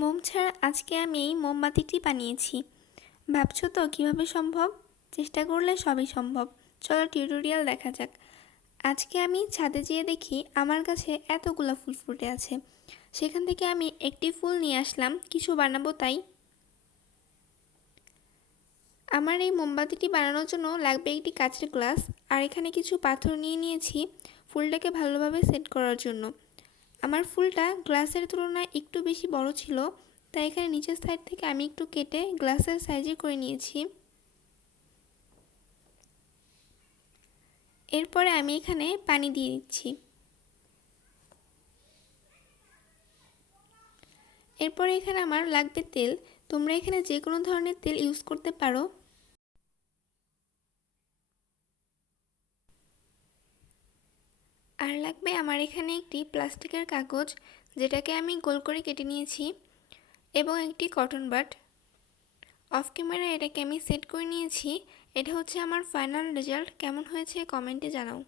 মোম ছাড়া আজকে আমি এই মোমবাতিটি বানিয়েছি। ভাবছো তো কিভাবে সম্ভব? চেষ্টা করলে সবই সম্ভব। চলো টিউটোরিয়াল দেখা যাক। আজকে আমি ছাদে যেয়ে দেখি আমার কাছে এতগুলো ফুল ফুটে আছে। সেখান থেকে আমি একটি ফুল নিয়ে আসলাম, কিছু বানাবো তাই। আমার এই মোমবাতিটি বানানোর জন্য লাগবে একটি কাঁচের গ্লাস, আর এখানে কিছু পাথর নিয়ে নিয়েছি ফুলটাকে ভালোভাবে সেট করার জন্য। আমার ফুলটা গ্লাসের তুলনায় একটু বেশি বড় ছিল, তাই এখানে নিচের সাইড থেকে আমি একটু কেটে গ্লাসের সাইজে করে নিয়েছি। এরপরে আমি এখানে পানি দিয়ে দিচ্ছি। এরপরে এখানে আমার লাগবে তেল। তোমরা এখানে যে কোনো ধরনের তেল ইউজ করতে পারো। আর লাগবে আমার এখানে একটি প্লাস্টিকের কাগজ, যেটাকে আমি গোল করে কেটে নিয়েছি, এবং একটি কটন বাড। অফ ক্যামেরায় এটাকে আমি সেট করে নিয়েছি। এটা হচ্ছে আমার ফাইনাল রেজাল্ট। কেমন হয়েছে কমেন্টে জানাও।